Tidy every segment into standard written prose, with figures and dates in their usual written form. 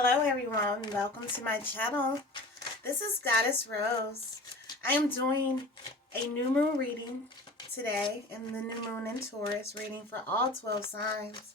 Hello everyone, welcome to my channel. This is Goddess Rose. I am doing a new moon reading today in the new moon in Taurus, reading for all 12 signs.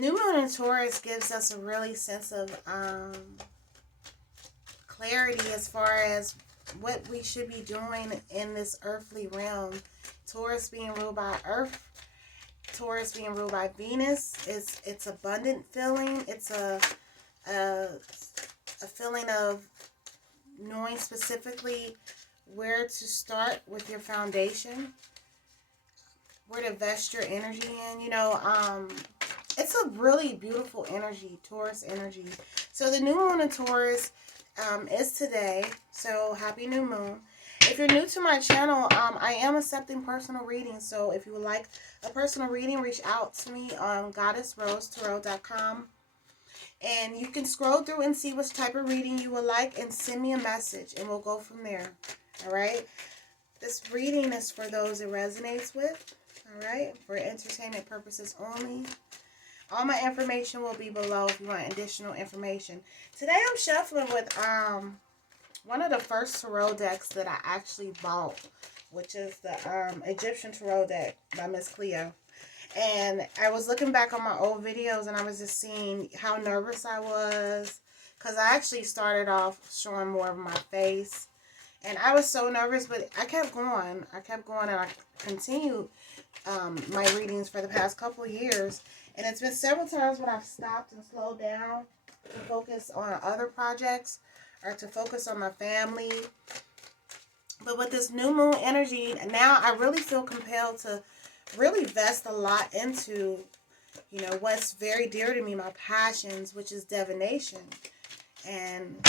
New moon in Taurus gives us a really sense of clarity as far as what we should be doing in this earthly realm. Taurus being ruled by Earth, Taurus being ruled by Venus, it's abundant feeling. It's a feeling of knowing specifically where to start with your foundation, where to vest your energy in. It's a really beautiful energy, Taurus energy. So the new moon in Taurus is today. So happy new moon. If you're new to my channel, I am accepting personal readings. So if you would like a personal reading, reach out to me on goddessrosetarot.com. And you can scroll through and see which type of reading you would like and send me a message and we'll go from there. Alright? This reading is for those it resonates with. Alright? For entertainment purposes only. All my information will be below if you want additional information. Today I'm shuffling with one of the first tarot decks that I actually bought, which is the Egyptian tarot deck by Miss Cleo. And I was looking back on my old videos and I was just seeing how nervous I was. Because I actually started off showing more of my face. And I was so nervous, but I kept going. And I continued my readings for the past couple of years. And it's been several times when I've stopped and slowed down to focus on other projects or to focus on my family. But with this new moon energy, now I really feel compelled to really vest a lot into, what's very dear to me, my passions, which is divination and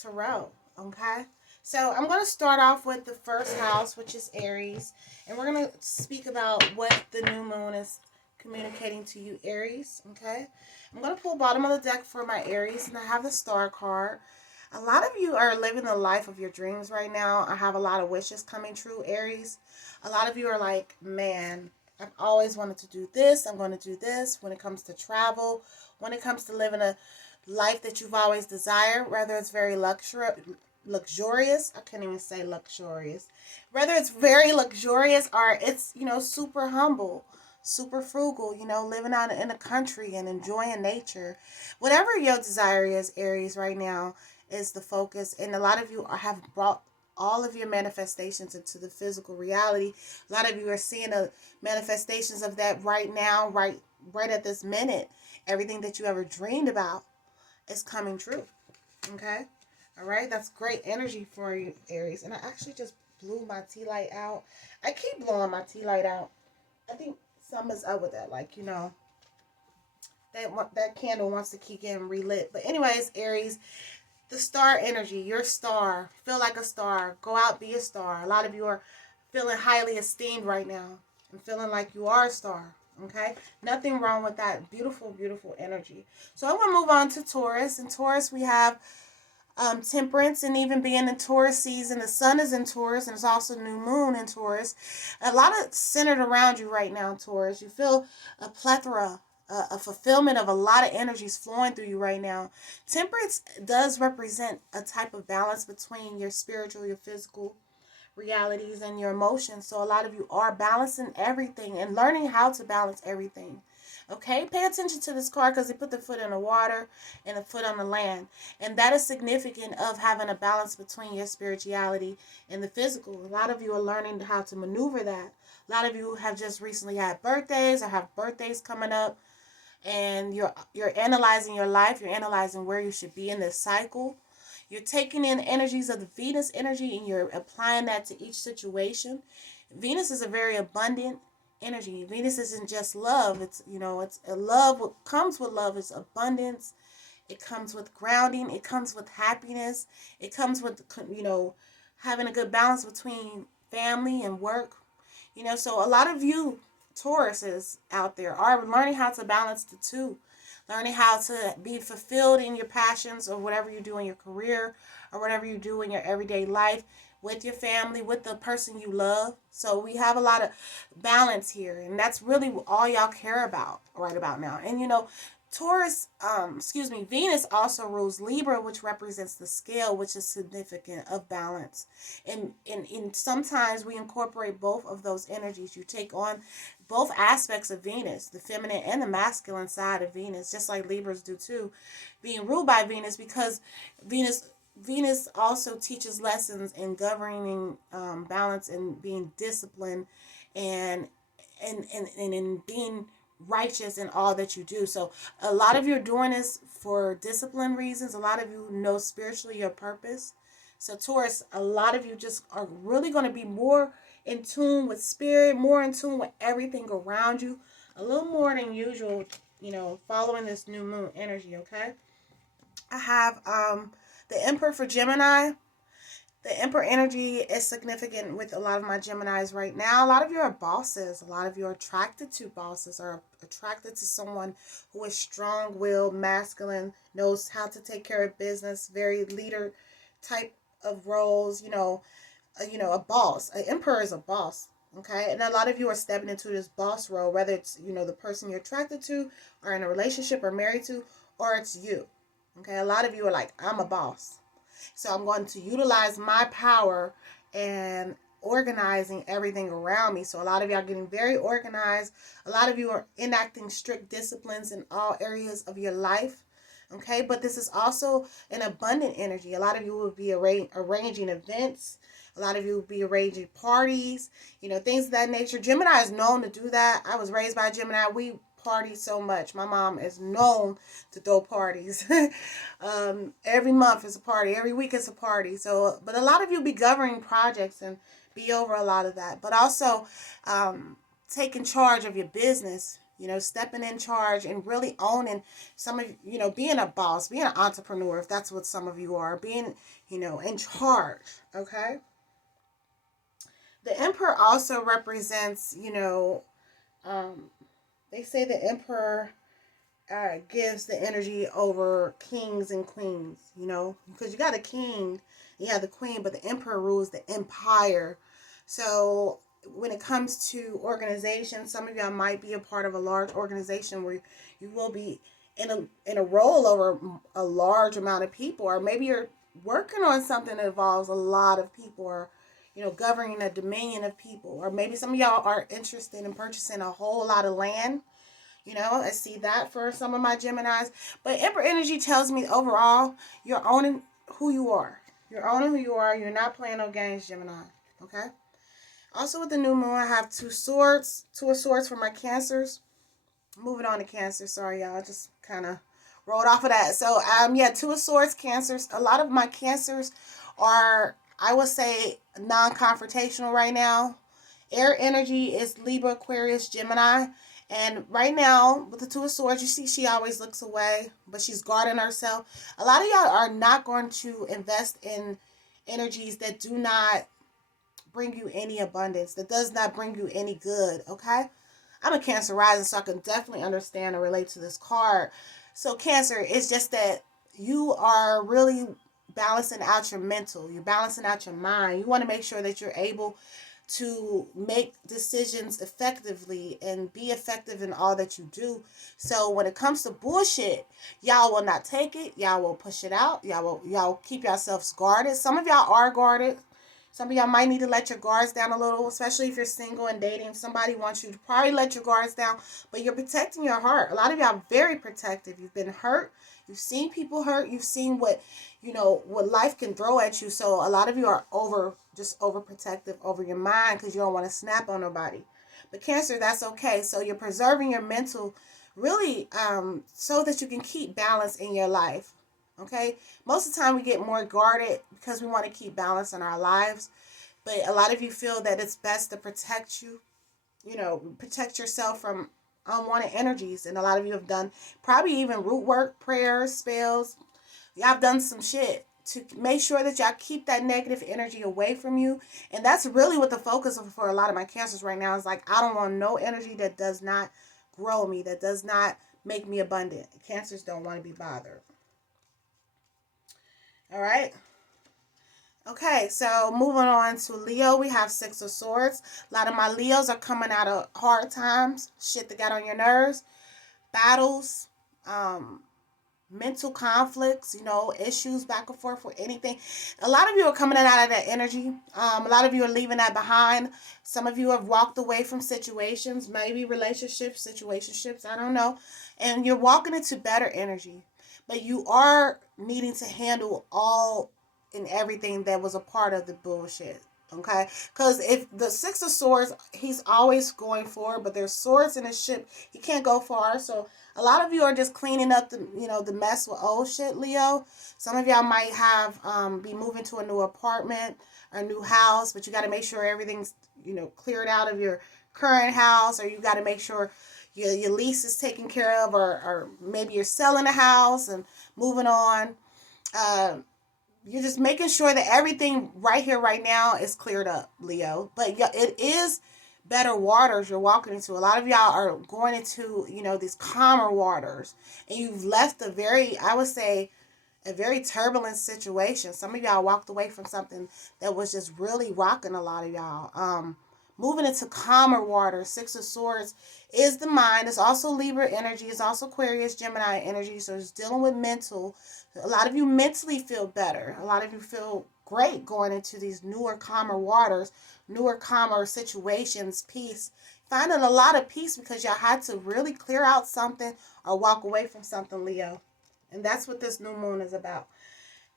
tarot, okay? So I'm going to start off with the first house, which is Aries, and we're going to speak about what the new moon is communicating to you, Aries, okay? I'm going to pull bottom of the deck for my Aries, and I have the star card. A lot of you are living the life of your dreams right now. I have a lot of wishes coming true, Aries. A lot of you are like, man, I've always wanted to do this. I'm going to do this when it comes to travel, when it comes to living a life that you've always desired, whether it's very luxurious. I can't even say luxurious. Whether it's very luxurious or it's, super humble, super frugal, living out in the country and enjoying nature. Whatever your desire is, Aries, right now is the focus. And a lot of you have brought all of your manifestations into the physical reality. A lot of you are seeing the manifestations of that right now, right at this minute. Everything that you ever dreamed about is coming true. Okay? All right? That's great energy for you, Aries. And I actually just blew my tea light out. I keep blowing my tea light out. I think something's up with that. That candle wants to keep getting relit. But anyways, Aries, the star energy, your star. Feel like a star. Go out, be a star. A lot of you are feeling highly esteemed right now and feeling like you are a star. Okay? Nothing wrong with that. Beautiful, beautiful energy. So I'm going to move on to Taurus. In Taurus, we have temperance, and even being in Taurus season, the sun is in Taurus, and it's also new moon in Taurus. A lot of centered around you right now, Taurus. You feel a plethora, a fulfillment of a lot of energies flowing through you right now. Temperance does represent a type of balance between your spiritual, your physical realities, and your emotions. So a lot of you are balancing everything and learning how to balance everything. Okay, pay attention to this card because they put the foot in the water and the foot on the land. And that is significant of having a balance between your spirituality and the physical. A lot of you are learning how to maneuver that. A lot of you have just recently had birthdays or have birthdays coming up. And you're analyzing your life. You're analyzing where you should be in this cycle. You're taking in energies of the Venus energy and you're applying that to each situation. Venus is a very abundant energy. Venus isn't just love. It's a love. What comes with love is abundance. It comes with grounding. It comes with happiness. It comes with having a good balance between family and work. So a lot of you Tauruses out there are learning how to balance the two. Learning how to be fulfilled in your passions or whatever you do in your career or whatever you do in your everyday life with your family, with the person you love. So we have a lot of balance here, and that's really all y'all care about right about now. And Venus also rules Libra, which represents the scale, which is significant of balance. And sometimes we incorporate both of those energies. You take on both aspects of Venus, the feminine and the masculine side of Venus, just like Libras do too, being ruled by Venus, because Venus Venus also teaches lessons in governing balance and being disciplined and and in being righteous in all that you do. So a lot of you are doing this for discipline reasons. A lot of you know spiritually your purpose. So Taurus, a lot of you just are really going to be more in tune with spirit, more in tune with everything around you, a little more than usual, following this new moon energy, okay? I have the Emperor for Gemini. The Emperor energy is significant with a lot of my Geminis right now. A lot of you are bosses. A lot of you are attracted to bosses, or attracted to someone who is strong-willed, masculine, knows how to take care of business, very leader type of roles. A boss. An emperor is a boss. Okay, and a lot of you are stepping into this boss role, whether it's the person you're attracted to, or in a relationship, or married to, or it's you. Okay, a lot of you are like, I'm a boss. So I'm going to utilize my power and organizing everything around me. So a lot of you are getting very organized. A lot of you are enacting strict disciplines in all areas of your life. Okay, but this is also an abundant energy. A lot of you will be arranging events. A lot of you will be arranging parties, things of that nature. Gemini is known to do that. I was raised by Gemini. We party so much. My mom is known to throw parties. Every month is a party. Every week is a party. So, but a lot of you be governing projects and be over a lot of that. But also taking charge of your business, stepping in charge and really owning some of, being a boss, being an entrepreneur, if that's what some of you are, being, in charge, okay? The Emperor also represents, they say the Emperor gives the energy over kings and queens, because you got a king, you have the queen, but the Emperor rules the empire. So when it comes to organization, some of y'all might be a part of a large organization where you will be in a role over a large amount of people, or maybe you're working on something that involves a lot of people, or governing a dominion of people, or maybe some of y'all are interested in purchasing a whole lot of land. I see that for some of my Geminis. But Emperor energy tells me overall, you're owning who you are. You're owning who you are. You're not playing no games, Gemini. Okay? Also with the new moon, I have two swords. Two of swords for my Cancers. Moving on to Cancer. Sorry, y'all. I just kind of rolled off of that. So, two of swords, Cancers. A lot of my Cancers are, I would say, non-confrontational right now. Air energy is Libra, Aquarius, Gemini. And right now, with the Two of Swords, you see she always looks away, but she's guarding herself. A lot of y'all are not going to invest in energies that do not bring you any abundance, that does not bring you any good, okay? I'm a Cancer rising, so I can definitely understand and relate to this card. So Cancer, it's just that you are really balancing out your mental. You're balancing out your mind. You want to make sure that you're able to make decisions effectively and be effective in all that you do. So when it comes to bullshit, y'all will not take it. Y'all will push it out. Y'all keep yourselves guarded. Some of y'all are guarded. Some of y'all might need to let your guards down a little, especially if you're single and dating. Somebody wants you to probably let your guards down, but you're protecting your heart. A lot of y'all are very protective. You've been hurt. You've seen people hurt. You've seen what life can throw at you. So a lot of you are overprotective over your mind because you don't want to snap on nobody. But Cancer, that's okay. So you're preserving your mental really so that you can keep balance in your life. Okay? Most of the time we get more guarded because we want to keep balance in our lives. But a lot of you feel that it's best to protect protect yourself from unwanted energies. And a lot of you have done probably even root work, prayers, spells. Y'all have done some shit to make sure that y'all keep that negative energy away from you. And that's really what the focus for a lot of my Cancers right now is like, I don't want no energy that does not grow me, that does not make me abundant. Cancers don't want to be bothered. All right. Okay, so moving on to Leo, we have Six of Swords. A lot of my Leos are coming out of hard times, shit that got on your nerves, battles, mental conflicts, you know, issues back and forth with anything. A lot of you are coming out of that energy. A lot of you are leaving that behind. Some of you have walked away from situations, maybe relationships, situationships, I don't know. And you're walking into better energy. But you are needing to handle all and everything that was a part of the bullshit. Okay? Because if the Six of Swords, he's always going forward, but there's swords in his ship. He can't go far. So a lot of you are just cleaning up the, you know, the mess with old shit, Leo. Some of y'all might have be moving to a new apartment or a new house, but you got to make sure everything's, you know, cleared out of your current house, or you got to make sure your lease is taken care of, or maybe you're selling a house and moving on. You're just making sure that everything right here, right now is cleared up, Leo. But yeah, it is better waters you're walking into. A lot of y'all are going into, you know, these calmer waters. And you've left a very, I would say, a very turbulent situation. Some of y'all walked away from something that was just really rocking a lot of y'all. Moving into calmer water. Six of Swords is the mind. It's also Libra energy. It's also Aquarius, Gemini energy. So it's dealing with mental. A lot of you mentally feel better. A lot of you feel great going into these newer, calmer waters, newer, calmer situations, peace. Finding a lot of peace because y'all had to really clear out something or walk away from something, Leo. And that's what this new moon is about.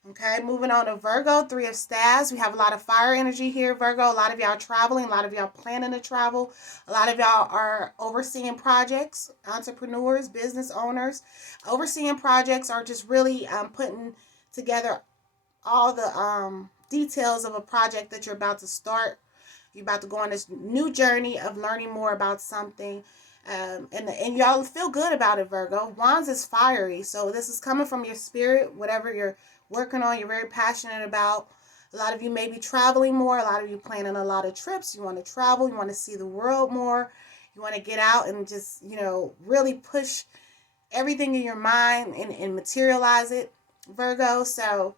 Okay, moving on to Virgo, Three of Staves. We have a lot of fire energy here, Virgo. A lot of y'all traveling. A lot of y'all planning to travel. A lot of y'all are overseeing projects, entrepreneurs, business owners. Overseeing projects are just really putting together all the details of a project that you're about to start. You're about to go on this new journey of learning more about something. And y'all feel good about it, Virgo. Wands is fiery. So this is coming from your spirit, whatever you're working on, you're very passionate about. A lot of you may be traveling more. A lot of you planning a lot of trips. You want to travel. You want to see the world more. You want to get out and just, you know, really push everything in your mind and materialize it, Virgo. So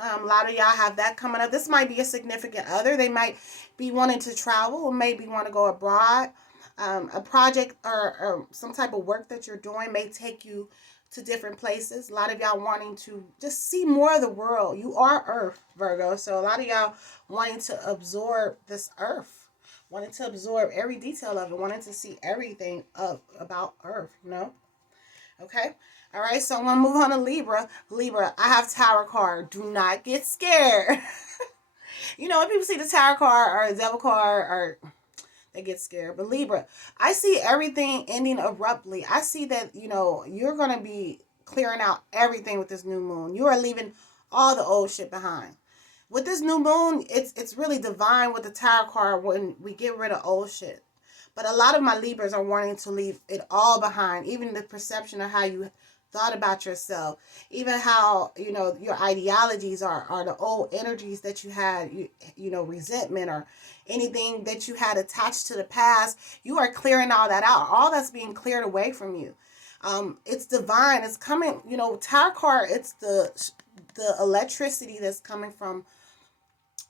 a lot of y'all have that coming up. This might be a significant other. They might be wanting to travel or maybe want to go abroad. A project or some type of work that you're doing may take you to different places. A lot of y'all wanting to just see more of the world. You are Earth, Virgo. So a lot of y'all wanting to absorb this Earth. Wanting to absorb every detail of it. Wanting to see everything about Earth, you know? Okay? All right, so I'm going to move on to Libra. Libra, I have Tower card. Do not get scared. You know, when people see the Tower card or the Devil card, or they get scared. But Libra, I see everything ending abruptly. I see that, you know, you're going to be clearing out everything with this new moon. You are leaving all the old shit behind. With this new moon, it's really divine with the Tower card when we get rid of old shit. But a lot of my Libras are wanting to leave it all behind, even the perception of how you thought about yourself, even how, you know, your ideologies are the old energies that you had, you know, resentment or anything that you had attached to the past. You are clearing all that out. All that's being cleared away from you. It's divine. It's coming, you know, Tower card, it's the electricity that's coming from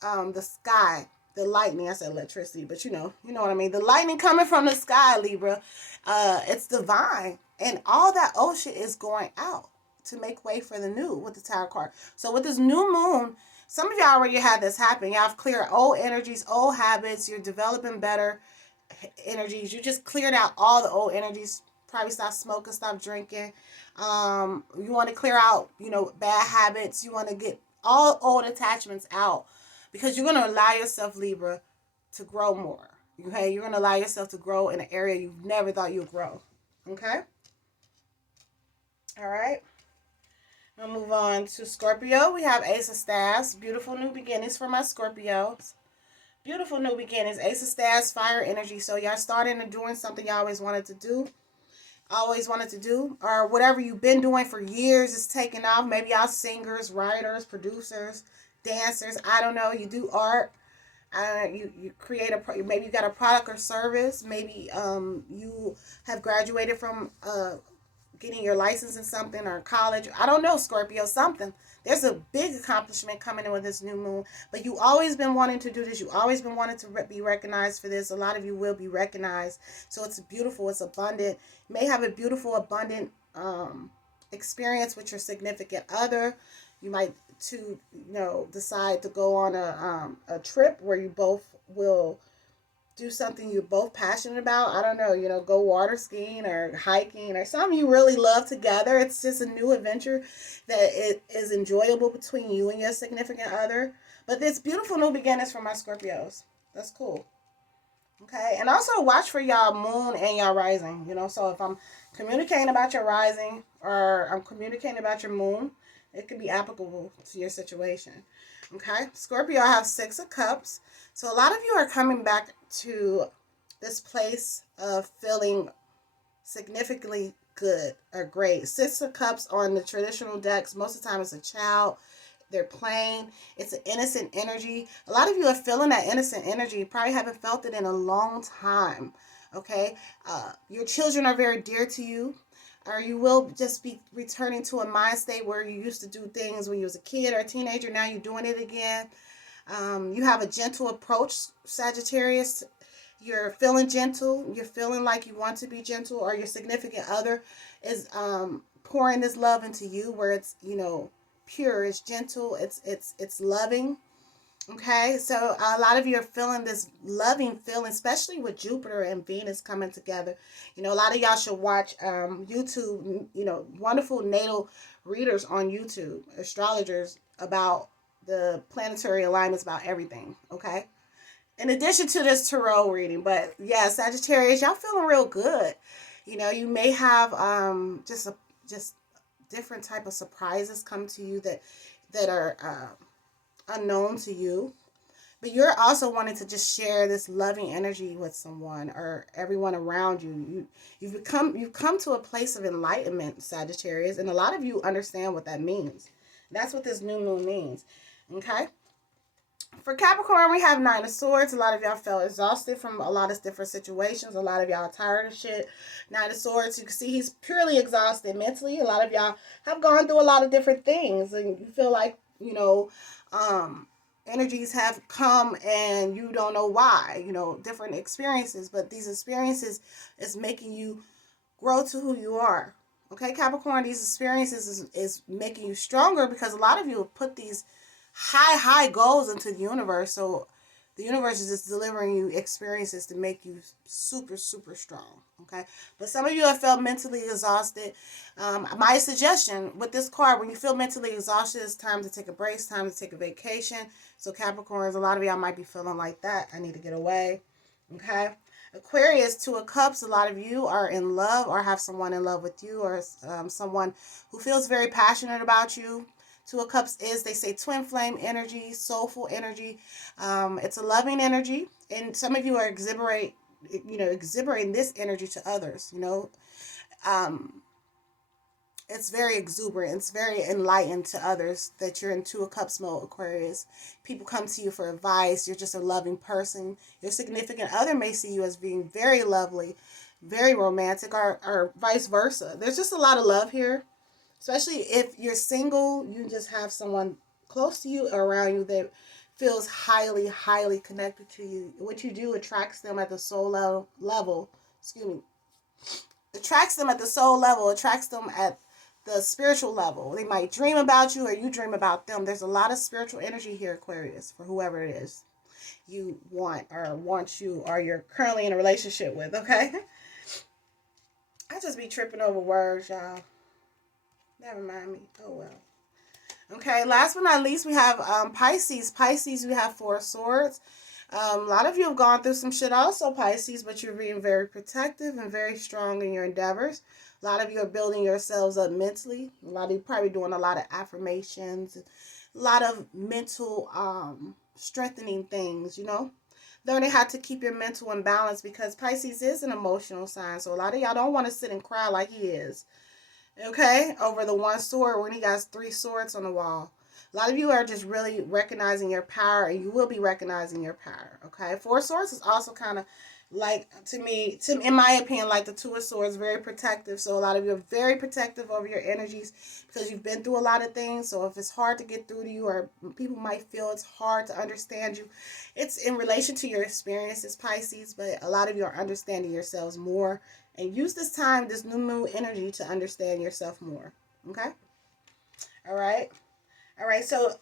the sky, the lightning. I said electricity, but you know what I mean. The lightning coming from the sky, Libra. It's divine, and all that old shit is going out to make way for the new with the Tower card. So with this new moon, some of y'all already had this happen. Y'all have cleared old energies, old habits. You're developing better energies. You just cleared out all the old energies. Probably stop smoking, stop drinking. You want to clear out, you know, bad habits. You want to get all old attachments out. Because you're going to allow yourself, Libra, to grow more. Okay? You're going to allow yourself to grow in an area you've never thought you'd grow. Okay? All right. We'll move on to Scorpio. We have Ace of Staves. Beautiful new beginnings for my Scorpios. Beautiful new beginnings. Ace of Staves, fire energy. So y'all starting and doing something y'all always wanted to do. Or whatever you've been doing for years is taking off. Maybe y'all singers, writers, producers, dancers. I don't know. You do art. You create maybe you got a product or service. Maybe you have graduated from getting your license in something or college. I don't know, Scorpio, something. There's a big accomplishment coming in with this new moon. But you always been wanting to do this. You always been wanting to be recognized for this. A lot of you will be recognized. So it's beautiful. It's abundant. You may have a beautiful, abundant experience with your significant other. You might decide to go on a trip where you both will do something you're both passionate about. I don't know, go water skiing or hiking or something you really love together. It's just a new adventure that it is enjoyable between you and your significant other. But it's beautiful new beginnings for my Scorpios. That's cool. Okay, and also watch for y'all moon and y'all rising. So if I'm communicating about your rising or I'm communicating about your moon, it can be applicable to your situation. Okay, Scorpio, I have 6 of Cups. So a lot of you are coming back to this place of feeling significantly good or great. 6 of Cups on the traditional decks, most of the time it's a child. They're playing. It's an innocent energy. A lot of you are feeling that innocent energy. You probably haven't felt it in a long time. Okay? Your children are very dear to you. Or you will just be returning to a mind state where you used to do things when you was a kid or a teenager. Now you're doing it again. You have a gentle approach, Sagittarius. You're feeling gentle. You're feeling like you want to be gentle. Or your significant other is pouring this love into you where it's, pure, it's gentle, it's loving. Okay, so a lot of you are feeling this loving feeling, especially with Jupiter and Venus coming together. A lot of y'all should watch YouTube, wonderful natal readers on YouTube, astrologers about the planetary alignments, about everything. Okay, in addition to this tarot reading. But yeah, Sagittarius, y'all feeling real good. You may have just different type of surprises come to you that are unknown to you, but you're also wanting to just share this loving energy with someone or everyone around you. You've come to a place of enlightenment, Sagittarius, and a lot of you understand what that means. That's what this new moon means. Okay. For Capricorn, we have 9 of Swords. A lot of y'all felt exhausted from a lot of different situations. A lot of y'all are tired of shit. 9 of Swords, you can see he's purely exhausted mentally. A lot of y'all have gone through a lot of different things. And you feel like, energies have come and you don't know why. Different experiences. But these experiences is making you grow to who you are. Okay, Capricorn, these experiences is making you stronger because a lot of you have put these high goals into the universe. So the universe is just delivering you experiences to make you super, super strong. Okay. But some of you have felt mentally exhausted. My suggestion with this card, when you feel mentally exhausted, it's time to take a break. It's time to take a vacation. So Capricorns, a lot of y'all might be feeling like that. I need to get away. Okay. Aquarius, 2 of Cups. A lot of you are in love or have someone in love with you or someone who feels very passionate about you. 2 of Cups is, they say, twin flame energy, soulful energy. It's a loving energy, and some of you are exhiberating this energy to others. It's very exuberant. It's very enlightened to others that you're in 2 of Cups mode, Aquarius. People come to you for advice. You're just a loving person. Your significant other may see you as being very lovely, very romantic, or vice versa. There's just a lot of love here. Especially if you're single, you just have someone close to you or around you that feels highly, highly connected to you. What you do attracts them at the soul level. Excuse me. Attracts them at the soul level. Attracts them at the spiritual level. They might dream about you or you dream about them. There's a lot of spiritual energy here, Aquarius, for whoever it is you want you or you're currently in a relationship with, okay? I just be tripping over words, y'all. Never mind me. Oh, well. Okay, last but not least, we have Pisces. Pisces, we have 4 of Swords. A lot of you have gone through some shit also, Pisces, but you're being very protective and very strong in your endeavors. A lot of you are building yourselves up mentally. A lot of you probably doing a lot of affirmations, a lot of mental strengthening things, Learning how to keep your mental in balance because Pisces is an emotional sign. So a lot of y'all don't want to sit and cry like he is. Okay, over the 1 sword when he got 3 swords on the wall. A lot of you are just really recognizing your power, and you will be recognizing your power. Okay, 4 swords is also kind of like, to me, in my opinion, like the 2 of Swords, very protective. So a lot of you are very protective over your energies because you've been through a lot of things. So if it's hard to get through to you, or people might feel it's hard to understand you, it's in relation to your experiences, Pisces. But a lot of you are understanding yourselves more And use this time, this new moon energy, to understand yourself more. Okay? All right? All right, so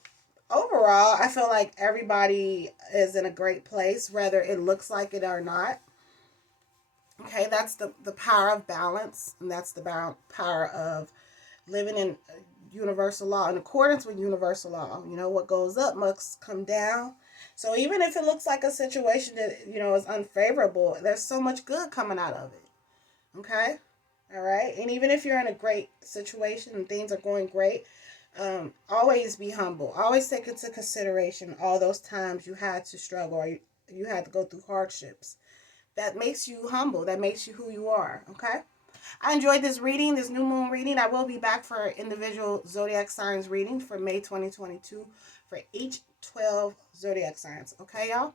overall, I feel like everybody is in a great place, whether it looks like it or not. Okay, that's the power of balance, and that's the power of living in universal law, in accordance with universal law. You know, what goes up must come down. So even if it looks like a situation that, you know, is unfavorable, there's so much good coming out of it. Okay? All right? And even if you're in a great situation and things are going great, always be humble. Always take into consideration all those times you had to struggle, or you had to go through hardships. That makes you humble. That makes you who you are. Okay? I enjoyed this reading, this new moon reading. I will be back for individual zodiac signs reading for May 2022 for each 12 zodiac signs. Okay, y'all?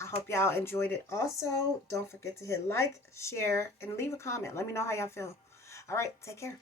I hope y'all enjoyed it also. Don't forget to hit like, share, and leave a comment. Let me know how y'all feel. All right, take care.